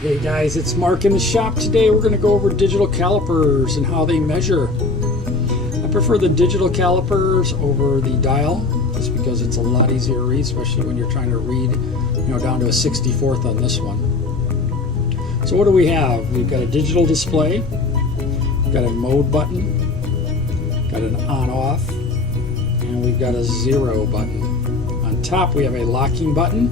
Hey guys, it's Mark in the shop. Today we're going to go over digital calipers and how they measure. I prefer the digital calipers over the dial just because it's a lot easier to read, especially when you're trying to read, down to a 64th on this one. So what do we have? We've got a digital display, we've got a mode button, got an on-off, and we've got a 0 button. On top we have a locking button.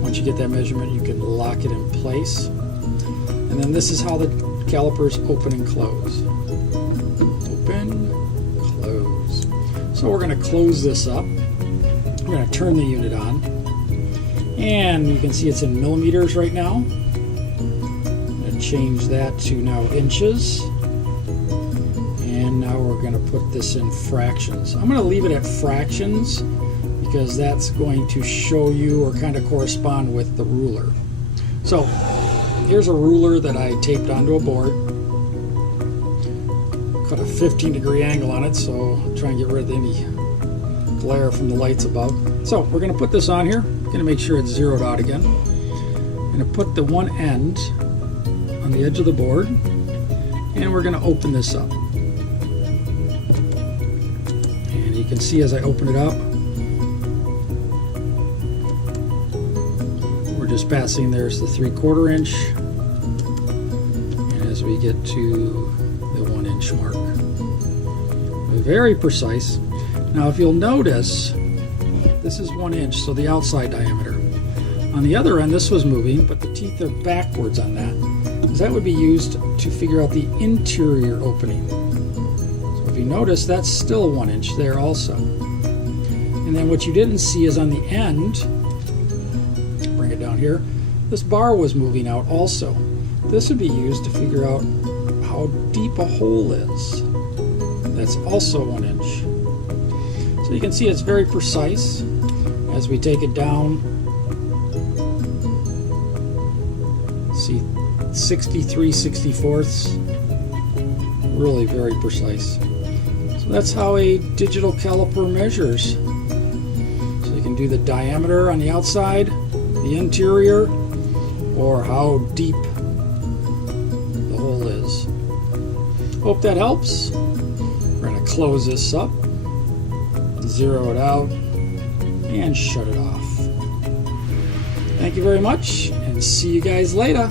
Once you get that measurement, you can lock it in place. And then this is how the calipers open and close. Open, close. So we're going to close this up. We're going to turn the unit on. And you can see it's in millimeters right now. I'm going to change that to now inches. And now we're going to put this in fractions. I'm going to leave it at fractions because that's going to show you or kind of correspond with the ruler. So here's a ruler that I taped onto a board. Cut a 15-degree angle on it, so I'll try and get rid of any glare from the lights above. So we're going to put this on here. I'm going to make sure it's zeroed out again. I'm going to put the one end on the edge of the board, and we're going to open this up. And you can see as I open it up, just passing, there's the 3/4 inch, and as we get to the 1 inch mark, very precise. Now if you'll notice, this is 1 inch, so the outside diameter. On the other end this was moving, but the teeth are backwards on that, because that would be used to figure out the interior opening. So if you notice, that's still 1 inch there also. And then what you didn't see is on the end, bring it down here, this bar was moving out also. This would be used to figure out how deep a hole is. That's also 1 inch. So you can see it's very precise. As we take it down, see 63/64ths, really very precise. So that's how a digital caliper measures. So you can do the diameter on the outside, the interior, or how deep the hole is. Hope that helps. We're going to close this up, zero it out, and shut it off. Thank you very much, and see you guys later.